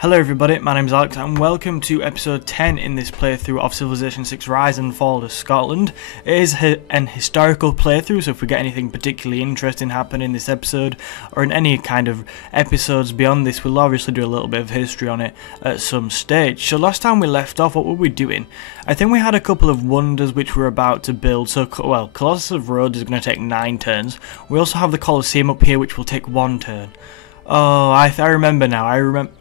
Hello everybody, my name is Alex and welcome to episode 10 in this playthrough of Civilization 6 Rise and Fall to Scotland. It is an historical playthrough, so if we get anything particularly interesting happen in this episode or in any kind of episodes beyond this, we'll obviously do a little bit of history on it at some stage. So last time we left off, what were we doing? I think we had a couple of wonders which we're about to build. So, well, Colossus of Rhodes is going to take 9 turns. We also have the Colosseum up here which will take 1 turn. Oh, I remember now. I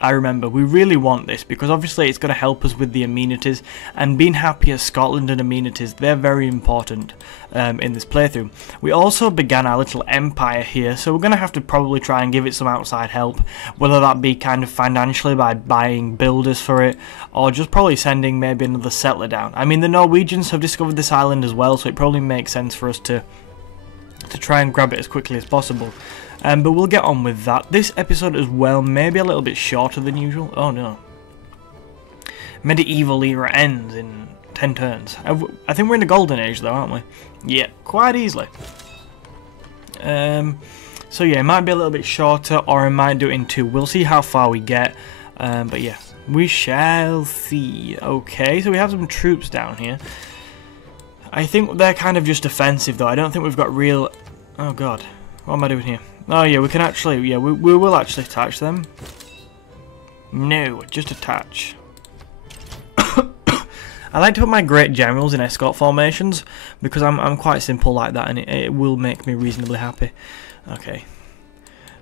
remember. We really want this because obviously it's going to help us with the amenities, and being happy as Scotland and amenities, they're very important in this playthrough. We also began our little empire here, so we're going to have to probably try and give it some outside help, whether that be kind of financially by buying builders for it, or just probably sending maybe another settler down. I mean, the Norwegians have discovered this island as well, so it probably makes sense for us to try and grab it as quickly as possible. But we'll get on with that. This episode as well, maybe a little bit shorter than usual. Oh no. Medieval era ends in 10 turns. I think we're in the golden age though, aren't we? Yeah, quite easily. So yeah, it might be a little bit shorter, or I might do it in 2. We'll see how far we get. But yeah, we shall see. Okay, so we have some troops down here. I think they're kind of just defensive though. I don't think we've got real... Oh god, what am I doing here? Oh yeah, we can actually, yeah, we will actually attach them. No, just attach. I like to put my great generals in escort formations because I'm quite simple like that, and it will make me reasonably happy. Okay.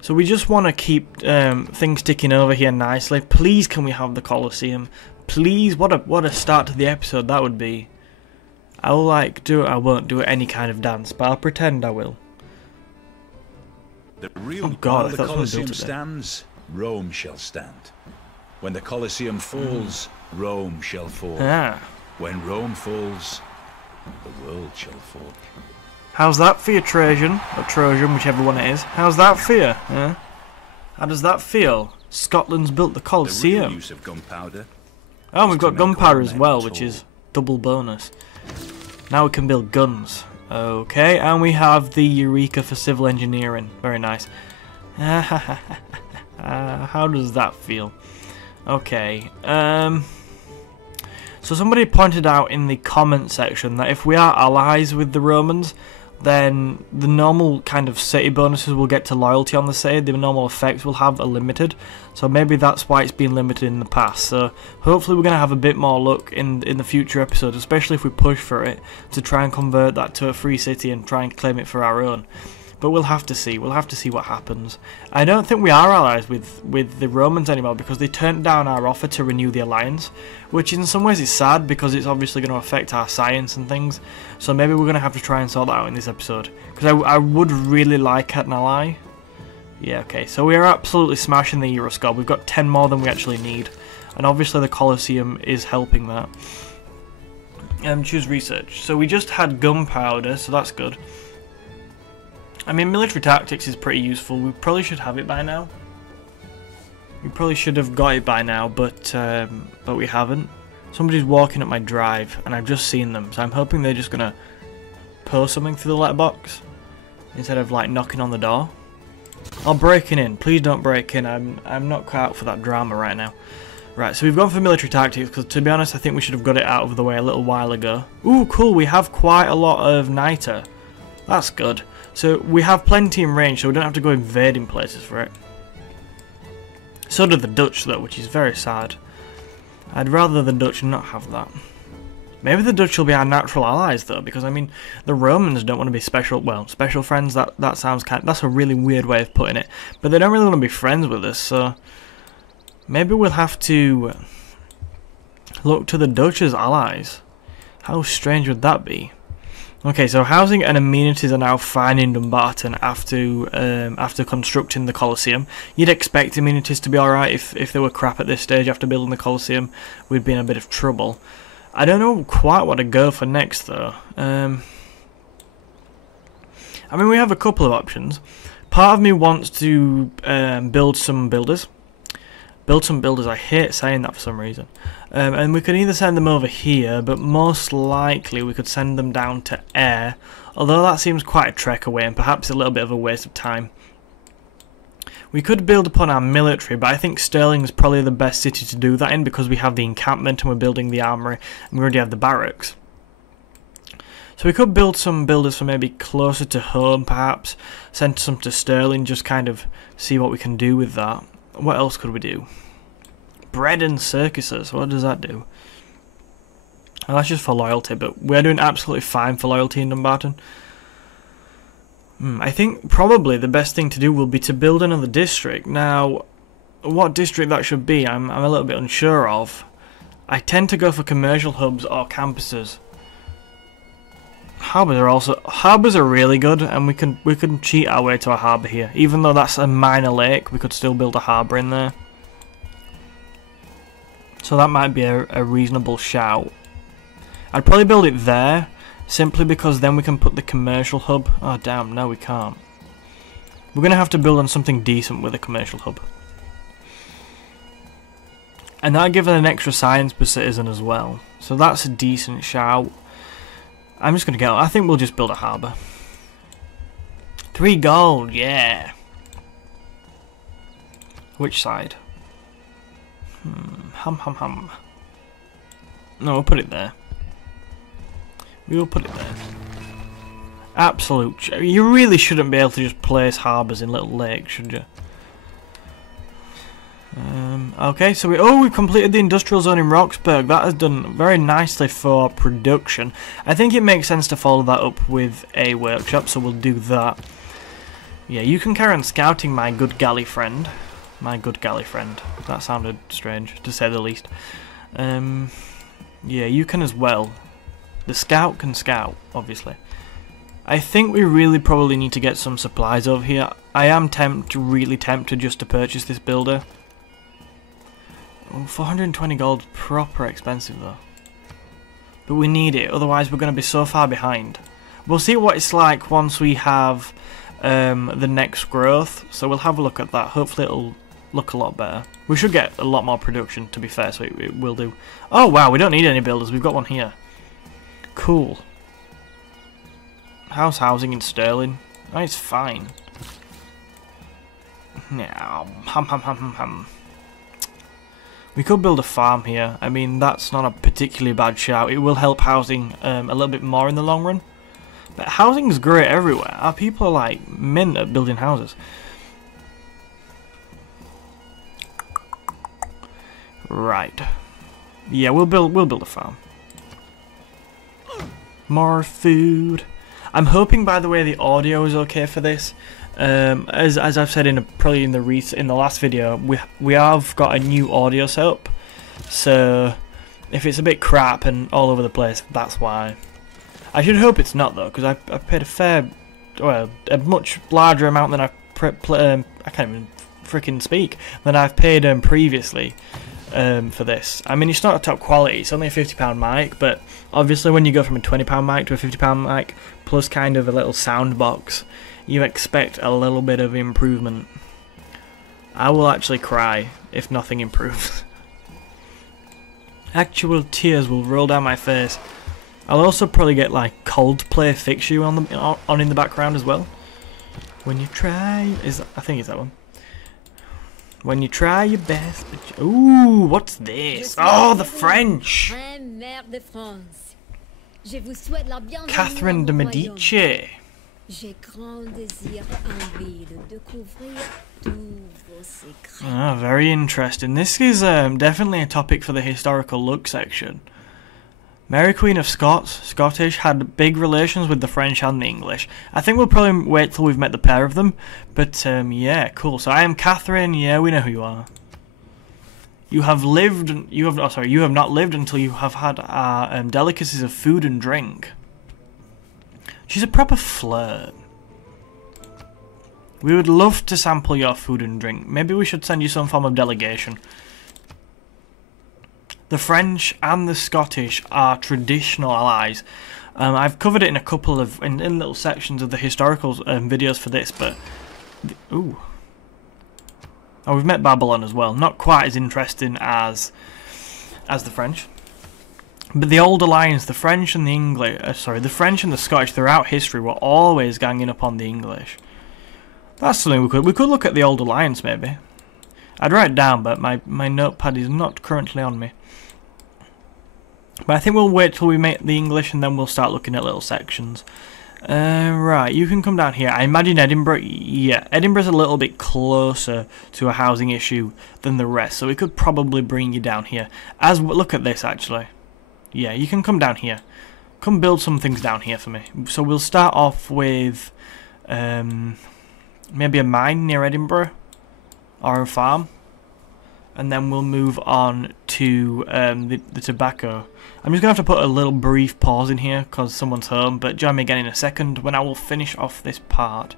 So we just want to keep things ticking over here nicely. Please, can we have the Colosseum? Please, what a start to the episode that would be. I will I won't do any kind of dance, but I'll pretend I will. The real God, the Colosseum stands, Rome shall stand. When the Colosseum falls, Rome shall fall. Ah. When Rome falls, the world shall fall. How's that for you, Trajan? Or Trojan, whichever one it is. How's that for you? Yeah? How does that feel? Scotland's built the Colosseum. The real use of gunpowder. Oh, we've got gunpowder as well, which is double bonus. Now we can build guns. Okay, and we have the Eureka for civil engineering. Very nice. How does that feel? Okay. So somebody pointed out in the comment section that if we are allies with the Romans, then the normal kind of city bonuses we'll get to loyalty on the city, the normal effects we'll have are limited. So maybe that's why it's been limited in the past. So hopefully we're going to have a bit more luck in the future episodes, especially if we push for it to try and convert that to a free city and try and claim it for our own. But we'll have to see. We'll have to see what happens. I don't think we are allies with the Romans anymore because they turned down our offer to renew the alliance, which in some ways is sad because it's obviously going to affect our science and things. So maybe we're going to have to try and sort that out in this episode, because I would really like an ally. Yeah, okay. So we are absolutely smashing the Euro score. We've got 10 more than we actually need, and obviously the Colosseum is helping that. Choose research. So we just had gunpowder, so that's good. I mean, military tactics is pretty useful. We probably should have it by now. We probably should have got it by now, but we haven't. Somebody's walking up my drive, and I've just seen them, so I'm hoping they're just gonna post something through the letterbox instead of like knocking on the door. Or breaking in. Please don't break in. I'm not cut out for that drama right now. Right, so we've gone for military tactics because, to be honest, I think we should have got it out of the way a little while ago. Ooh, cool. We have quite a lot of niter. That's good. So we have plenty in range, so we don't have to go invading places for it. So do the Dutch though, which is very sad. I'd rather the Dutch not have that. Maybe the Dutch will be our natural allies though, because I mean the Romans don't want to be special friends. That sounds that's a really weird way of putting it. But they don't really want to be friends with us, so maybe we'll have to look to the Dutch as allies. How strange would that be? Okay, so housing and amenities are now fine in Dumbarton after constructing the Colosseum. You'd expect amenities to be alright if they were crap at this stage after building the Colosseum. We'd be in a bit of trouble. I don't know quite what to go for next though. I mean, we have a couple of options. Part of me wants to build some builders. I hate saying that for some reason. And we could either send them over here, but most likely we could send them down to Ayr, although that seems quite a trek away and perhaps a little bit of a waste of time. We could build upon our military, but I think Stirling is probably the best city to do that in because we have the encampment and we're building the armory and we already have the barracks. So we could build some builders for maybe closer to home, perhaps. Send some to Stirling, just kind of see what we can do with that. What else could we do? Bread and circuses, what does that do? Well, that's just for loyalty, but we're doing absolutely fine for loyalty in Dumbarton. I think probably the best thing to do will be to build another district. Now, what district that should be, I'm a little bit unsure of. I tend to go for commercial hubs or campuses. Harbours are really good, and we can cheat our way to a harbour here. Even though that's a minor lake, we could still build a harbour in there. So that might be a reasonable shout. I'd probably build it there, simply because then we can put the commercial hub. Oh damn, no we can't. We're going to have to build on something decent with a commercial hub. And that'll give it an extra science per citizen as well. So that's a decent shout. I'm just going to I think we'll just build a harbour. 3 gold, yeah. Which side? Hum. No, we'll put it there. We will put it there. Absolute. You really shouldn't be able to just place harbours in little lakes, should you? Okay, so we completed the industrial zone in Roxburgh. That has done very nicely for production. I think it makes sense to follow that up with a workshop, so we'll do that. Yeah, you can carry on scouting, my good galley friend. My good galley friend. That sounded strange, to say the least. Yeah, you can as well. The scout can scout, obviously. I think we really probably need to get some supplies over here. I am really tempted just to purchase this builder. Oh, 420 gold, proper expensive though. But we need it, otherwise we're going to be so far behind. We'll see what it's like once we have the next growth, so we'll have a look at that. Hopefully it'll look a lot better. We should get a lot more production, to be fair, so it will do. Oh wow, we don't need any builders, we've got one here. Cool. How's housing in Stirling? Oh, it's fine. Yeah, hum. We could build a farm here. I mean, that's not a particularly bad shout. It will help housing a little bit more in the long run. But housing's great everywhere. Our people are like mint at building houses. Right. Yeah, we'll build a farm. More food. I'm hoping, by the way, the audio is okay for this. As I've said in the last video, we have got a new audio setup. So if it's a bit crap and all over the place, that's why. I should hope it's not though, because I paid a much larger amount than I can't even freaking speak, than I've paid previously. For this. I mean, it's not a top quality, it's only a £50 mic, but obviously when you go from a £20 mic to a £50 mic, plus kind of a little sound box, you expect a little bit of improvement. I will actually cry if nothing improves. Actual tears will roll down my face. I'll also probably get like Coldplay Fix You on in the background as well. When you try, I think it's that one. When you try your best, but ooh, what's this? Oh, the French! Catherine de Medici. Ah, very interesting. This is definitely a topic for the historical look section. Mary Queen of Scottish, had big relations with the French and the English. I think we'll probably wait till we've met the pair of them. But yeah, cool. So I am Catherine. Yeah, we know who you are. You have not lived until you have had delicacies of food and drink. She's a proper flirt. We would love to sample your food and drink. Maybe we should send you some form of delegation. The French and the Scottish are traditional allies. I've covered it in a couple of in little sections of the historical videos for this, but ooh, oh, we've met Babylon as well. Not quite as interesting as the French, but the old alliance, the French and the English, the French and the Scottish throughout history were always ganging up on the English. That's something we could look at the Old Alliance maybe. I'd write it down, but my notepad is not currently on me. But I think we'll wait till we make the English and then we'll start looking at little sections. Right, you can come down here. I imagine Edinburgh, yeah, Edinburgh's a little bit closer to a housing issue than the rest, so we could probably bring you down here. Look at this actually. Yeah, you can come down here. Come build some things down here for me. So we'll start off with maybe a mine near Edinburgh or a farm, and then we'll move on to the tobacco. I'm just going to have to put a little brief pause in here because someone's home, but join me again in a second when I will finish off this part.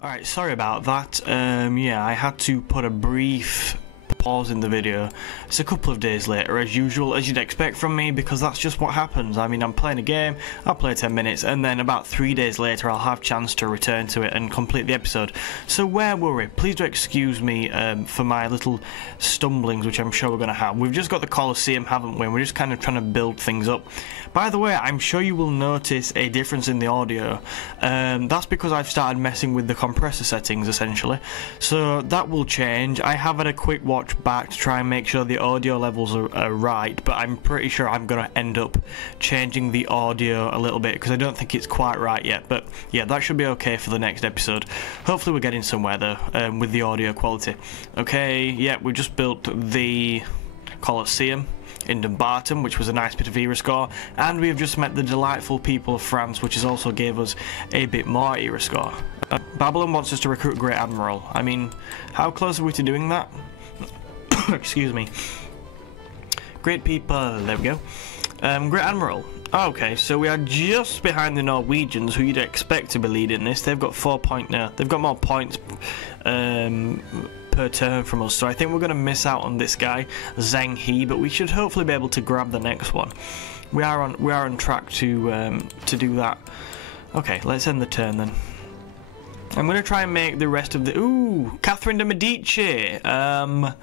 Alright, sorry about that. Yeah, I had to put a brief pause in the video. It's a couple of days later as usual, as you'd expect from me, because that's just what happens. I mean, I'm playing a game, I'll play 10 minutes, and then about 3 days later I'll have a chance to return to it and complete the episode. So where were we? Please do excuse me for my little stumblings, which I'm sure we're going to have. We've just got the Colosseum, haven't we? And we're just kind of trying to build things up. By the way, I'm sure you will notice a difference in the audio. That's because I've started messing with the compressor settings, essentially. So that will change. I have had a quick watch back to try and make sure the audio levels are right, but I'm pretty sure I'm going to end up changing the audio a little bit because I don't think it's quite right yet. But yeah, that should be okay for the next episode. Hopefully we're getting somewhere though with the audio quality. Okay, yeah, we just built the Colosseum in Dumbarton, which was a nice bit of era score, and we have just met the delightful people of France, which has also gave us a bit more era score. Babylon wants us to recruit a Great Admiral. I mean, how close are we to doing that? Excuse me. Great people, there we go. Great Admiral. Okay, so we are just behind the Norwegians, who you'd expect to be leading this. They've got they've got more points per turn from us, so I think we're going to miss out on this guy, Zheng He, but we should hopefully be able to grab the next one. We are on track to do that. Okay, let's end the turn then. I'm going to try and make the rest of the... Ooh, Catherine de Medici. Oh,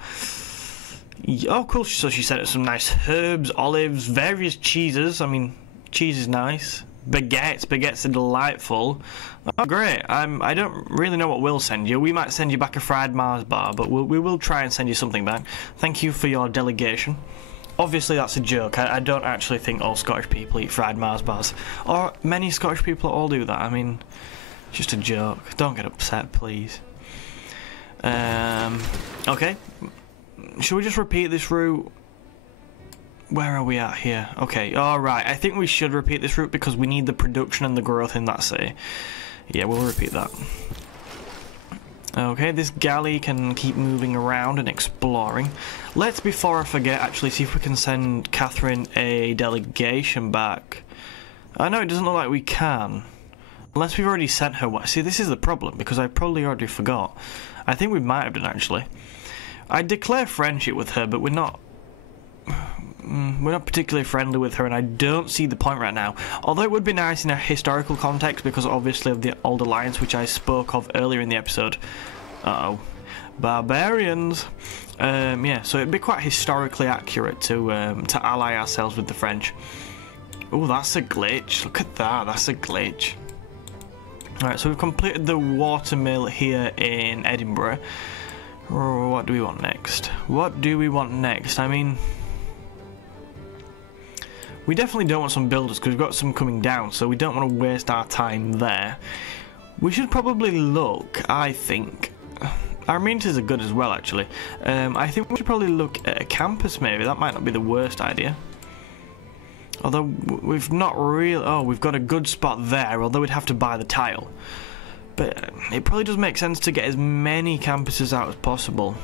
cool. So she sent us some nice herbs, olives, various cheeses. I mean, cheese is nice. Baguettes are delightful. Oh, great. I don't really know what we'll send you. We might send you back a fried Mars bar, but we will try and send you something back. Thank you for your delegation. Obviously, that's a joke. I don't actually think all Scottish people eat fried Mars bars. Or many Scottish people all do that. I mean... just a joke. Don't get upset, please. Okay. Should we just repeat this route? Where are we at here? Okay, alright. I think we should repeat this route because we need the production and the growth in that city. Yeah, we'll repeat that. Okay, this galley can keep moving around and exploring. Let's, before I forget, actually see if we can send Catherine a delegation back. I know it doesn't look like we can. Unless we've already sent her one. See, this is the problem, because I probably already forgot. I think we might have done, actually. I declare friendship with her, but we're not particularly friendly with her, and I don't see the point right now. Although it would be nice in a historical context, because obviously of the Old Alliance, which I spoke of earlier in the episode. Uh-oh. Barbarians. Yeah, so it'd be quite historically accurate to ally ourselves with the French. Oh, that's a glitch. Look at that. That's a glitch. Alright, so we've completed the watermill here in Edinburgh. What do we want next? What do we want next? I mean... we definitely don't want some builders because we've got some coming down, so we don't want to waste our time there. We should probably look, I think... our amenities are good as well, actually. I think we should probably look at a campus, maybe. That might not be the worst idea. Although we've not really... oh, we've got a good spot there, although we'd have to buy the tile. But it probably does make sense to get as many campuses out as possible.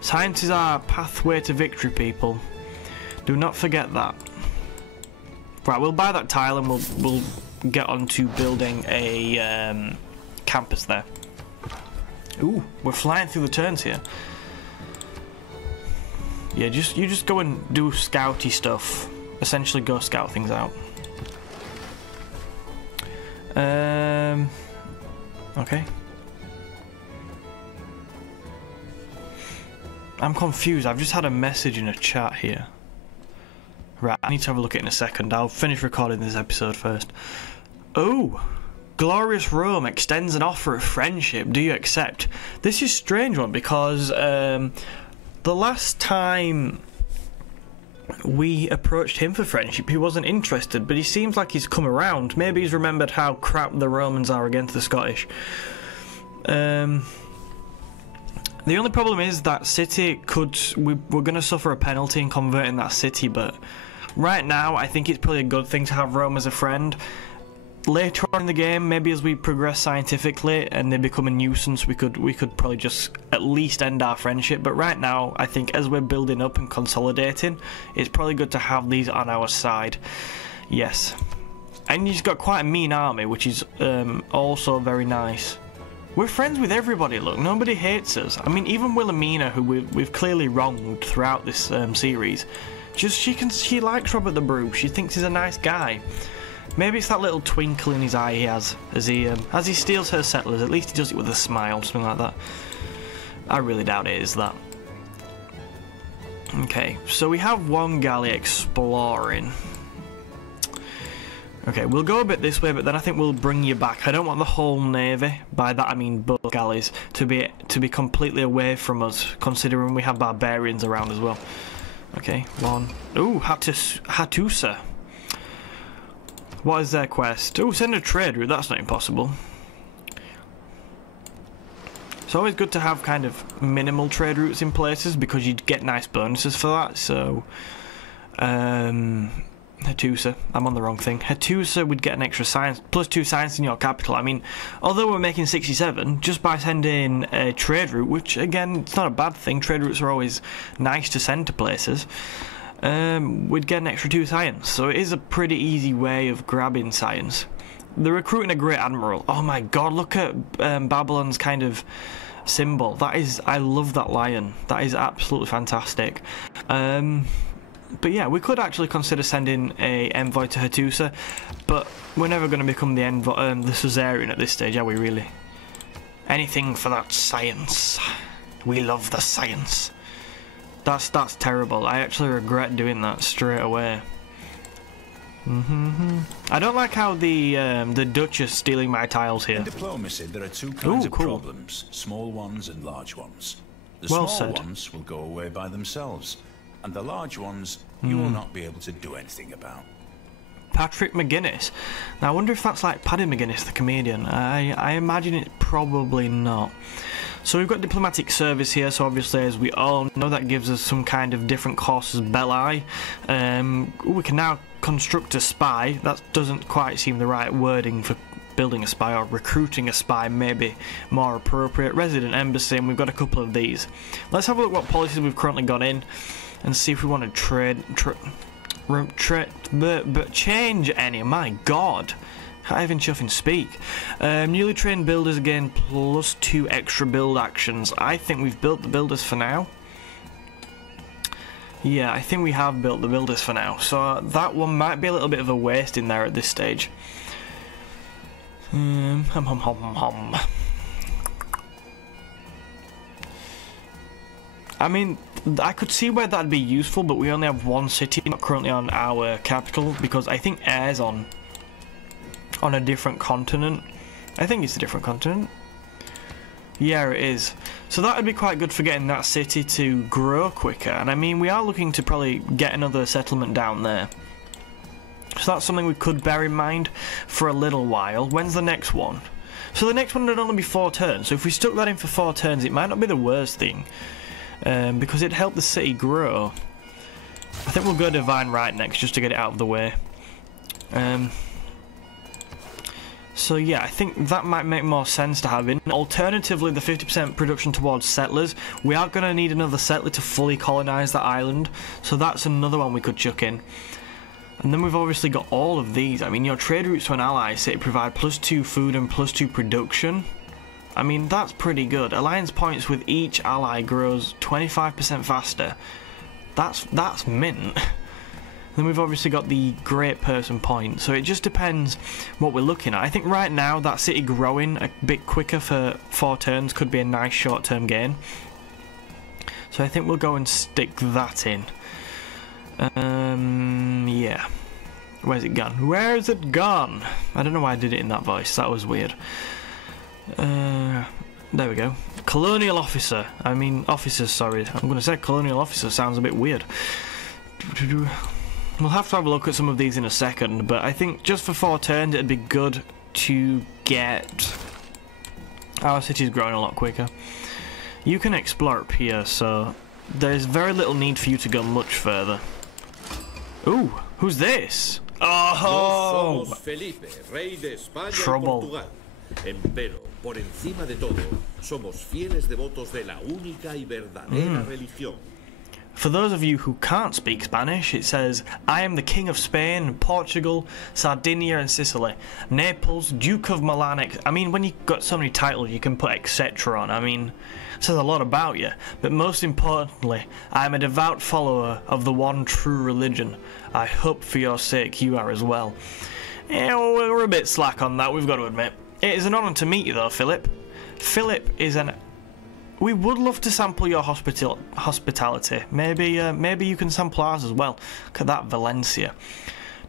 Science is our pathway to victory, people. Do not forget that. Right, we'll buy that tile and we'll get on to building a campus there. Ooh, we're flying through the turns here. Yeah, you just go and do scouty stuff. Essentially, go scout things out. Okay. I'm confused. I've just had a message in a chat here. Right, I need to have a look at it in a second. I'll finish recording this episode first. Oh, Glorious Rome extends an offer of friendship. Do you accept? This is a strange one because the last time we approached him for friendship, he wasn't interested, but he seems like he's come around. Maybe he's remembered how crap the Romans are against the Scottish. The only problem is that city we're going to suffer a penalty in converting that city, but right now I think it's probably a good thing to have Rome as a friend. Later on in the game, maybe as we progress scientifically and they become a nuisance, we could probably just at least end our friendship. But right now, I think as we're building up and consolidating, it's probably good to have these on our side. Yes. And he's got quite a mean army, which is also very nice. We're friends with everybody, look. Nobody hates us. I mean, even Wilhelmina, who we've clearly wronged throughout this series, she likes Robert the Bruce. She thinks he's a nice guy. Maybe it's that little twinkle in his eye he has as he steals her settlers. At least he does it with a smile, something like that. I really doubt it is that. Okay, so we have one galley exploring. Okay, we'll go a bit this way, but then I think we'll bring you back. I don't want the whole navy, by that I mean both galleys, to be completely away from us, considering we have barbarians around as well. Okay, one. Ooh, Hattusa. What is their quest? Oh, send a trade route. That's not impossible. It's always good to have kind of minimal trade routes in places because you'd get nice bonuses for that. So, Hattusa. I'm on the wrong thing. Hattusa would get an extra science, +2 science in your capital. I mean, although we're making 67, just by sending a trade route, which again, it's not a bad thing. Trade routes are always nice to send to places. We'd get an extra 2 science, so it is a pretty easy way of grabbing science. They're recruiting a great admiral. Oh my god, look at Babylon's kind of symbol. I love that lion. That is absolutely fantastic. But yeah, we could actually consider sending a envoy to Hattusa, but we're never going to become the suzerain at this stage, are we really? Anything for that science. We love the science. That's terrible. I actually regret doing that straight away. I don't like how the Dutch is stealing my tiles here. In diplomacy, there are 2 kinds of problems: small ones and large ones. The small ones will go away by themselves, and the large ones you will not be able to do anything about. Patrick McGuinness. Now I wonder if that's like Paddy McGuinness, the comedian. I imagine it's probably not. So we've got diplomatic service here, so obviously as we all know that gives us some kind of different course as belli. We can now construct a spy. That doesn't quite seem the right wording for building a spy, or recruiting a spy maybe more appropriate. Resident embassy, and we've got a couple of these. Let's have a look what policies we've currently got in and see if we want to change any. My god, can't even chuff and speak. Newly trained builders again, +2 extra build actions. I think we've built the builders for now. Yeah, I think we have built the builders for now, so that one might be a little bit of a waste in there at this stage. I mean, I could see where that'd be useful, but we only have 1 city not currently on our capital, because I think Air's on a different continent. I think it's a different continent. Yeah, it is. So that would be quite good for getting that city to grow quicker. And I mean, we are looking to probably get another settlement down there. So that's something we could bear in mind for a little while. When's the next one? So the next one would only be 4 turns. So if we stuck that in for 4 turns, it might not be the worst thing. Because it'd help the city grow. I think we'll go Divine Right next, just to get it out of the way. So yeah, I think that might make more sense to have in. Alternatively, the 50% production towards settlers. We are going to need another settler to fully colonise that island. So that's another one we could chuck in. And then we've obviously got all of these. I mean, your trade routes to an ally city provide +2 food and +2 production. I mean, that's pretty good. Alliance points with each ally grows 25% faster. That's mint. Then we've obviously got the great person point. So it just depends what we're looking at. I think right now that city growing a bit quicker for 4 turns could be a nice short-term gain. So I think we'll go and stick that in. Yeah. Where's it gone? Where's it gone? I don't know why I did it in that voice. That was weird. There we go. Colonial officer. I mean, officers, sorry. I'm going to say colonial officer sounds a bit weird. We'll have to have a look at some of these in a second, but I think just for 4 turns it'd be good to get... Our city's growing a lot quicker. You can explore up here, so there's very little need for you to go much further. Ooh, who's this? Oh! Felipe, rey de España Trouble. y Portugal. Empero, por encima de todo, somos fieles devotos de la única y verdadera religión. For those of you who can't speak Spanish, it says, I am the King of Spain, Portugal, Sardinia and Sicily. Naples, Duke of Milan. I mean, when you've got so many titles, you can put etc. on. I mean, it says a lot about you. But most importantly, I am a devout follower of the one true religion. I hope for your sake you are as well. Yeah, well, we're a bit slack on that, we've got to admit. It is an honour to meet you though, Philip. Philip is an... We would love to sample your hospitality. Maybe you can sample ours as well. Look at that, Valencia.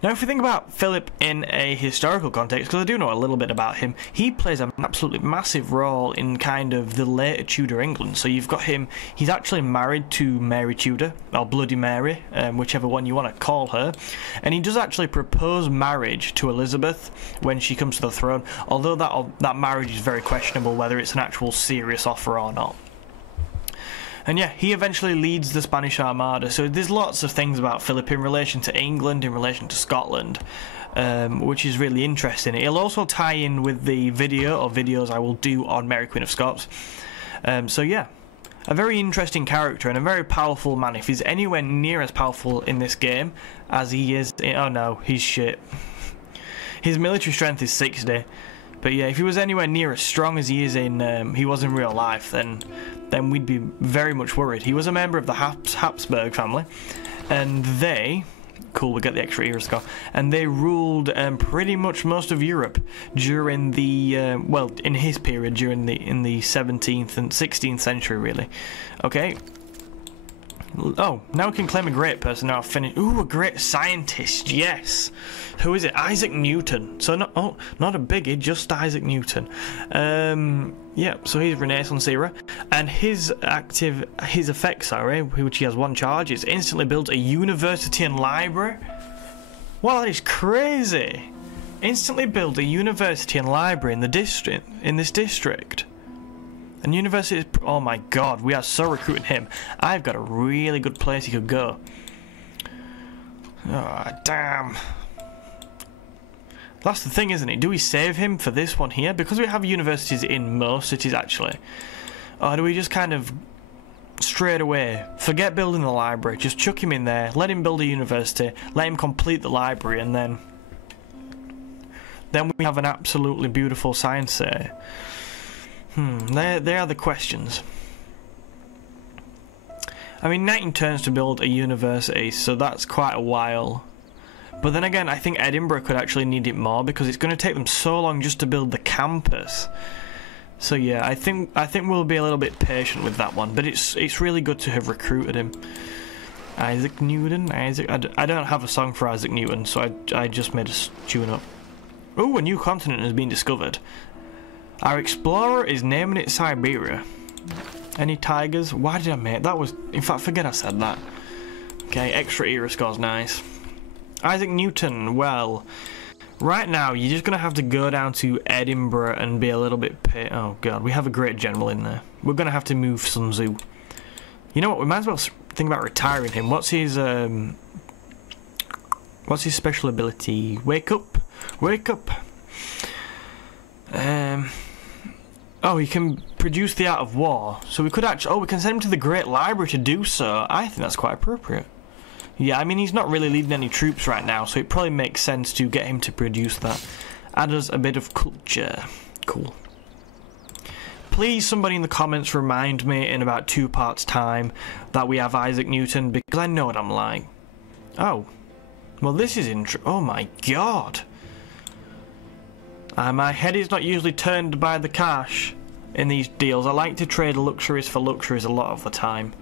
Now, if we think about Philip in a historical context, because I do know a little bit about him, he plays an absolutely massive role in kind of the later Tudor England. So you've got him, he's actually married to Mary Tudor, or Bloody Mary, whichever one you want to call her. And he does actually propose marriage to Elizabeth when she comes to the throne, although that marriage is very questionable whether it's an actual serious offer or not. And yeah, he eventually leads the Spanish Armada, so there's lots of things about Philip in relation to England, in relation to Scotland, which is really interesting. It'll also tie in with the video, or videos I will do on Mary Queen of Scots. So yeah, a very interesting character and a very powerful man. If he's anywhere near as powerful in this game as he is... oh no, he's shit. His military strength is 60. But yeah, if he was anywhere near as strong as he is in he was in real life, then we'd be very much worried. He was a member of the Habsburg family, and they, cool, we get the extra era score, and they ruled pretty much most of Europe during the well, in his period during in the 17th and 16th century, really. Okay. Oh, now we can claim a great person. Now I've finished. Ooh, a great scientist, yes. Who is it? Isaac Newton. So, not a biggie, just Isaac Newton. Yeah, so he's Renaissance era. And his effect, which he has one charge, is instantly builds a university and library. Wow, that is crazy. Instantly build a university and library in this district. And university is... oh my god, we are so recruiting him. I've got a really good place he could go. Oh, damn. That's the thing, isn't it? Do we save him for this one here? Because we have universities in most cities, actually. Or do we just kind of... straight away, forget building the library, just chuck him in there, let him build a university, let him complete the library, and then we have an absolutely beautiful science city. There are the questions. I mean, 19 turns to build a university, so that's quite a while. But then again, I think Edinburgh could actually need it more because it's going to take them so long just to build the campus. So yeah, I think we'll be a little bit patient with that one. But it's really good to have recruited him. Isaac Newton. I don't have a song for Isaac Newton, so I just made a tune up. Ooh, a new continent has been discovered. Our explorer is naming it Siberia. Any tigers? Why did I make that? In fact, forget I said that. Okay, extra era score's nice. Isaac Newton, well, right now you're just gonna have to go down to Edinburgh and be a little bit oh god, we have a great general in there. We're gonna have to move Sun Tzu. You know what? We might as well think about retiring him. What's his special ability? Wake up, wake up. Oh, he can produce the art of war. So we could actually... oh, we can send him to the Great Library to do so. I think that's quite appropriate. Yeah, I mean, he's not really leading any troops right now, so it probably makes sense to get him to produce that. Add us a bit of culture. Cool. Please, somebody in the comments remind me in about 2 parts' time that we have Isaac Newton, because I know what I'm like. Oh. Well, this is oh my god. My head is not usually turned by the cash in these deals. I like to trade luxuries for luxuries a lot of the time.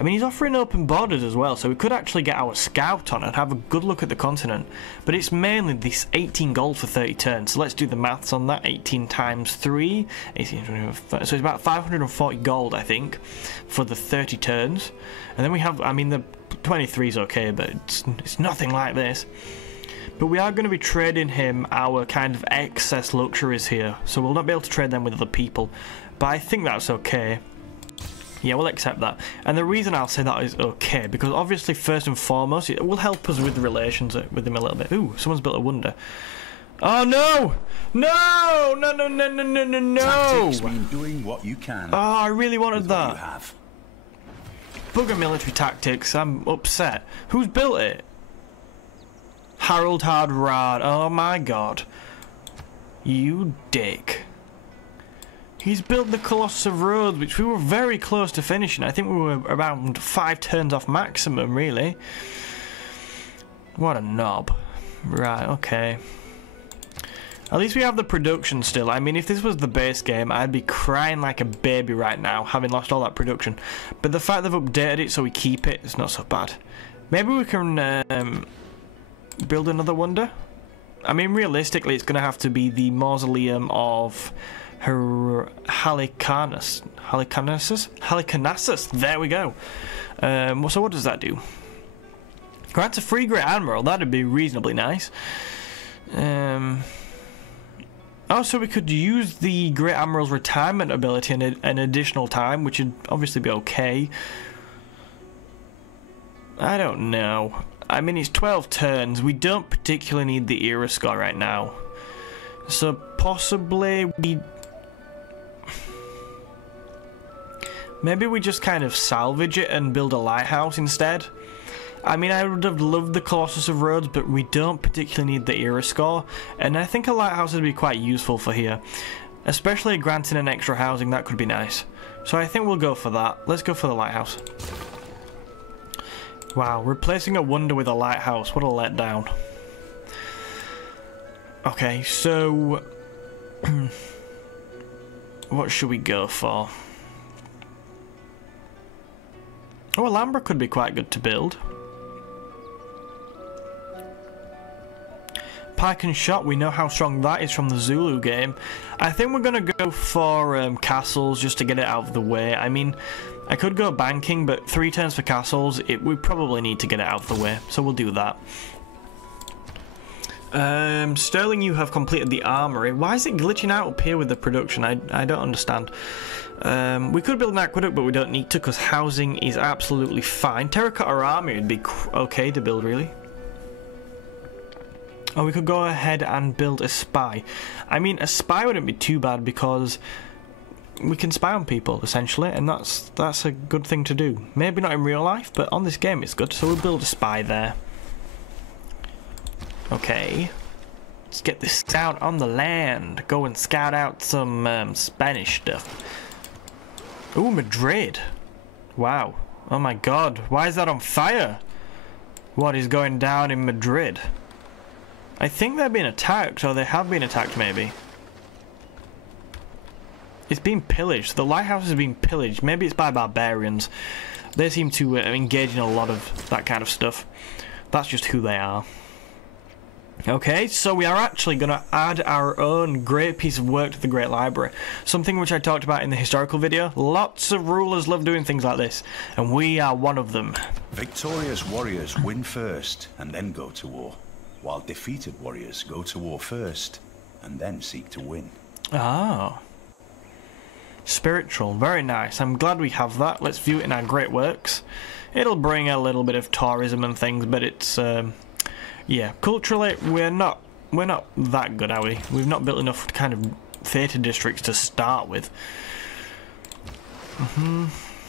I mean, he's offering open borders as well, so we could actually get our scout on and have a good look at the continent. But it's mainly this 18 gold for 30 turns, so let's do the maths on that. 18 times 3, 18, so it's about 540 gold, I think, for the 30 turns. And then we have, I mean, the 23 is okay, but it's nothing like this. But we are going to be trading him our kind of excess luxuries here, so we'll not be able to trade them with other people. But I think that's okay. Yeah, we'll accept that. And the reason I'll say that is okay, because obviously, first and foremost, it will help us with the relations with him a little bit. Ooh, someone's built a wonder. Oh, no! No! No, no, no, no, no, no, no! Tactics mean doing what you can. Oh, I really wanted that. You have. Bugger military tactics, I'm upset. Who's built it? Harold Hardrad. Oh, my God. You dick. He's built the Colossus of Rhodes, which we were very close to finishing. I think we were around 5 turns off maximum, really. What a knob. Right, okay. At least we have the production still. I mean, if this was the base game, I'd be crying like a baby right now, having lost all that production. But the fact they've updated it so we keep it, it's not so bad. Maybe we can build another wonder? I mean, realistically, it's going to have to be the Mausoleum of Halicarnassus. There we go. So what does that do? Grants a free Great Admiral. That'd be reasonably nice. Oh, so we could use the Great Admiral's retirement ability in an additional time, which would obviously be okay. I don't know. I mean, it's 12 turns. We don't particularly need the era score right now. So possibly maybe we just kind of salvage it and build a lighthouse instead. I mean, I would have loved the Colossus of Rhodes, but we don't particularly need the era score, and I think a lighthouse would be quite useful for here. Especially granting an extra housing, that could be nice. So I think we'll go for that. Let's go for the lighthouse. Wow, replacing a wonder with a lighthouse, what a letdown. Okay, so what should we go for? Oh, Alhambra could be quite good to build. Pike and shot, we know how strong that is from the Zulu game. I think we're going to go for castles just to get it out of the way. I mean, I could go banking, but 3 turns for castles, we probably need to get it out of the way, so we'll do that. Sterling, you have completed the armory. Why is it glitching out up here with the production? I don't understand. We could build an aqueduct, but we don't need to because housing is absolutely fine. Terracotta army would be okay to build, really. Oh, we could go ahead and build a spy. I mean, a spy wouldn't be too bad because we can spy on people, essentially, and that's a good thing to do. Maybe not in real life, but on this game it's good, so we'll build a spy there. Okay. Let's get this scout on the land. Go and scout out some Spanish stuff. Ooh, Madrid. Wow. Oh my god. Why is that on fire? What is going down in Madrid? I think they're being attacked, or they have been attacked maybe. It's been pillaged. The lighthouse is being pillaged. Maybe it's by barbarians. They seem to engage in a lot of that kind of stuff. That's just who they are. Okay, so we are actually going to add our own great piece of work to the Great Library. Something which I talked about in the historical video. Lots of rulers love doing things like this, and we are one of them. Victorious warriors win first and then go to war, while defeated warriors go to war first and then seek to win. Ah. Spiritual, very nice. I'm glad we have that. Let's view it in our great works. It'll bring a little bit of tourism and things, but it's yeah, culturally we're not that good, are we? We've not built enough kind of theatre districts to start with.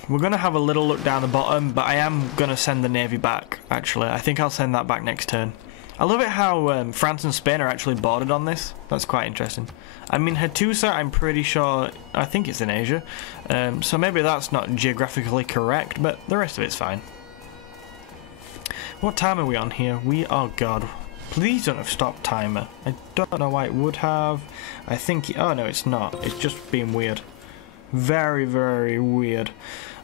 We're gonna have a little look down the bottom, but I am gonna send the navy back. Actually, I think I'll send that back next turn. I love it how France and Spain are actually bordered on this. That's quite interesting. I mean, Hattusa, I'm pretty sure, I think it's in Asia. So maybe that's not geographically correct, but the rest of it's fine. What time are we on here? Oh god. Please don't have stop timer. I don't know why it would have. I think, oh no, it's not. It's just being weird. Very, very weird.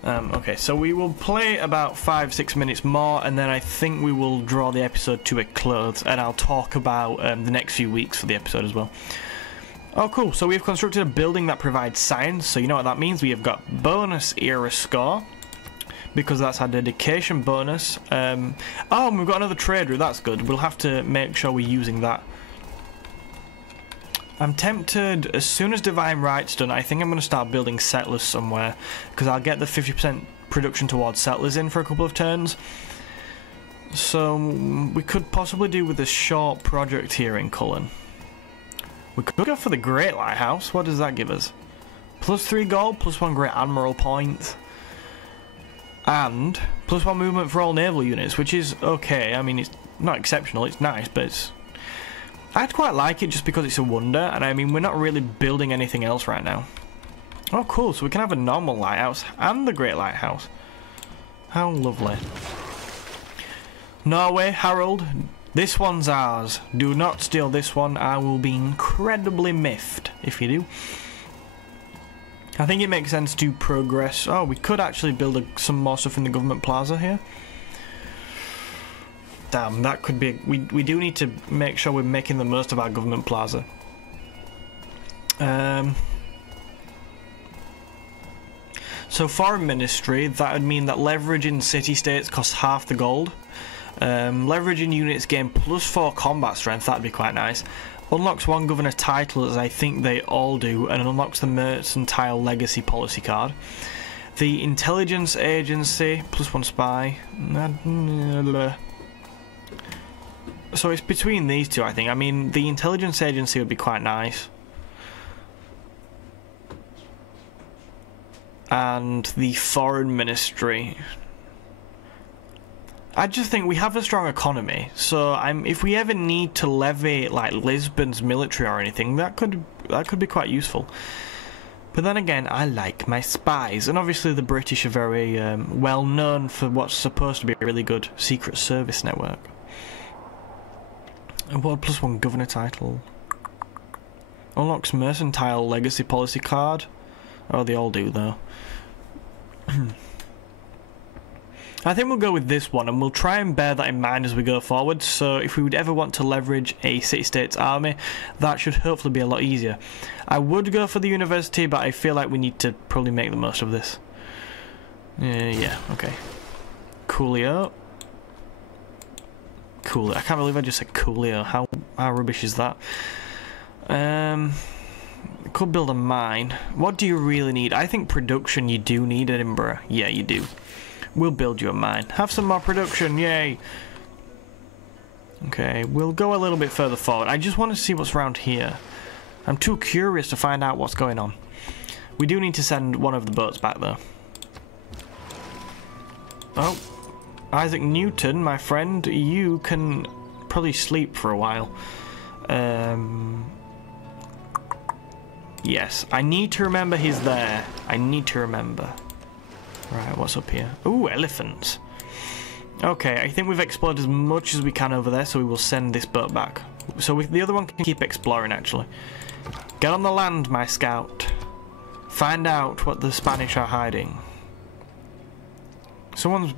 Okay, so we will play about 5-6 minutes more, and then I think we will draw the episode to a close, and I'll talk about the next few weeks for the episode as well. Oh, cool. So we've constructed a building that provides science, so you know what that means. We have got bonus era score, because that's our dedication bonus. Oh, and we've got another trade route. That's good. We'll have to make sure we're using that. I'm tempted, as soon as Divine Right's done, I think I'm going to start building settlers somewhere, because I'll get the 50% production towards settlers in for a couple of turns. So we could possibly do with a short project here in Cullen. We could go for the Great Lighthouse. What does that give us? +3 gold, +1 Great Admiral point, and +1 movement for all naval units, which is okay. I mean, it's not exceptional, it's nice, but it's... I'd quite like it just because it's a wonder, and I mean, we're not really building anything else right now. Oh, cool, so we can have a normal lighthouse and the Great Lighthouse. How lovely. Norway, Harold, this one's ours. Do not steal this one, I will be incredibly miffed if you do. I think it makes sense to progress. Oh, we could actually build some more stuff in the government plaza here. Damn, that could be... We do need to make sure we're making the most of our government plaza. So foreign ministry, that would mean that leverage in city-states costs half the gold. Leverage in units gain +4 combat strength, that'd be quite nice. Unlocks 1 governor title, as I think they all do, and unlocks the mercantile legacy policy card. The intelligence agency, +1 spy. So it's between these two, I think. I mean, the intelligence agency would be quite nice. And the foreign ministry. I just think we have a strong economy, so if we ever need to levy like Lisbon's military or anything, that could be quite useful. But then again, I like my spies, and obviously the British are very well known for what's supposed to be a really good secret service network. And what +1 governor title? Unlocks mercantile legacy policy card. Oh, they all do though. I think we'll go with this one, and we'll try and bear that in mind as we go forward. So if we would ever want to leverage a city-states army, that should hopefully be a lot easier. I would go for the university, but I feel like we need to probably make the most of this. Yeah, okay. Coolio. Coolio. I can't believe I just said Coolio. How rubbish is that? Could build a mine. What do you really need? I think production you do need, Edinburgh. Yeah, you do. We'll build you a mine. Have some more production, yay! Okay, we'll go a little bit further forward. I just want to see what's around here. I'm too curious to find out what's going on. We do need to send one of the boats back though. Oh, Isaac Newton, my friend, you can probably sleep for a while. Yes, I need to remember he's there. I need to remember. Right, what's up here? Ooh, elephants. Okay, I think we've explored as much as we can over there, so we will send this boat back. So the other one can keep exploring, actually. Get on the land, my scout. Find out what the Spanish are hiding. Someone's...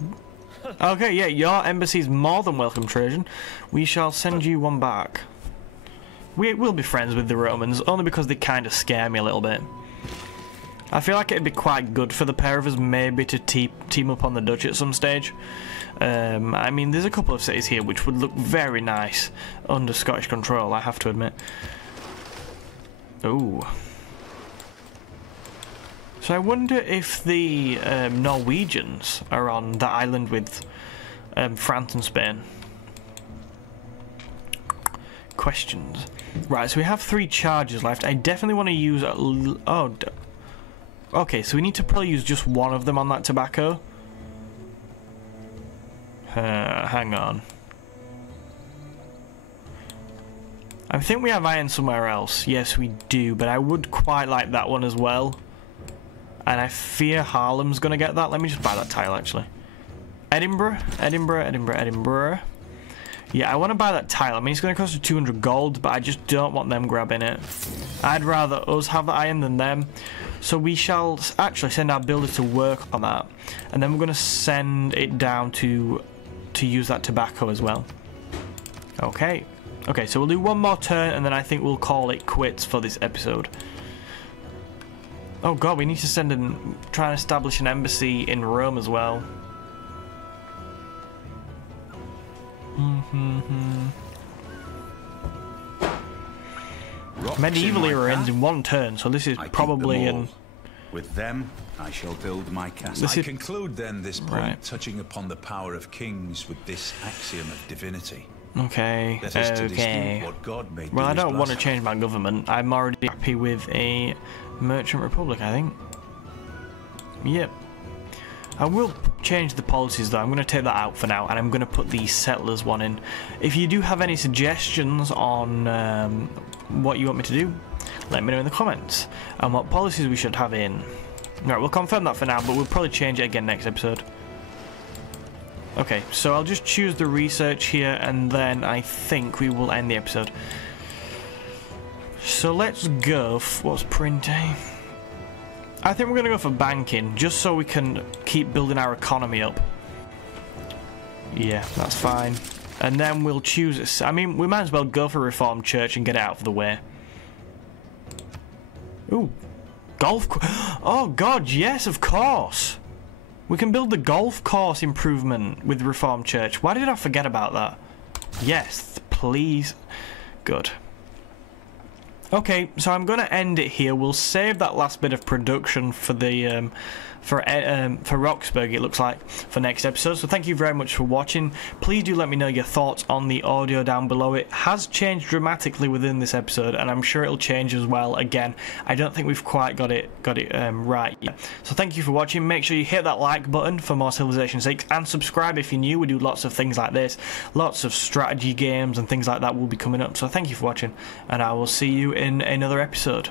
Okay, yeah, your embassy's more than welcome, Trajan. We shall send you one back. We will be friends with the Romans, only because they kind of scare me a little bit. I feel like it'd be quite good for the pair of us maybe to team up on the Dutch at some stage. I mean, there's a couple of cities here which would look very nice under Scottish control, I have to admit. Ooh. So I wonder if the Norwegians are on the island with France and Spain. Questions. Right, so we have 3 charges left. I definitely want to use... Okay, so we need to probably use just one of them on that tobacco. Hang on. I think we have iron somewhere else. Yes, we do, but I would quite like that one as well. And I fear Harlem's going to get that. Let me just buy that tile, actually. Edinburgh. Yeah, I want to buy that tile. I mean, it's going to cost us 200 gold, but I just don't want them grabbing it. I'd rather us have the iron than them. So we shall actually send our builder to work on that, and then we're going to send it down to use that tobacco as well. Okay. Okay, so we'll do one more turn, and then I think we'll call it quits for this episode. Oh god, we need to try and establish an embassy in Rome as well. Medieval era ends in one turn, so this is probably an... With them, I shall build my castle. I conclude then this point touching upon the power of kings with this axiom of divinity. Okay, okay. What God may well, I don't want to change my government. I'm already happy with a merchant republic, I think. Yep. I will change the policies though. I'm going to take that out for now, and I'm going to put the settlers one in. If you do have any suggestions on what you want me to do, let me know in the comments, and what policies we should have in. Right, we'll confirm that for now, but we'll probably change it again next episode. Okay, so I'll just choose the research here, and then I think we will end the episode. So let's go for what's printing. I think we're going to go for banking, just so we can keep building our economy up. Yeah, that's fine. And then we'll choose it. I mean, we might as well go for Reformed Church and get it out of the way. Ooh, golf. Oh God, yes, of course. We can build the golf course improvement with Reformed Church. Why did I forget about that? Yes, please. Good. Okay, so I'm going to end it here. We'll save that last bit of production for the for Roxburgh, it looks like, for next episode. So thank you very much for watching. Please do let me know your thoughts on the audio down below. It has changed dramatically within this episode, and I'm sure it'll change as well again. I don't think we've quite got it right yet. So thank you for watching. Make sure you hit that like button for more Civilization 6, and subscribe if you're new. We do lots of things like this. Lots of strategy games and things like that will be coming up. So thank you for watching, and I will see you in another episode.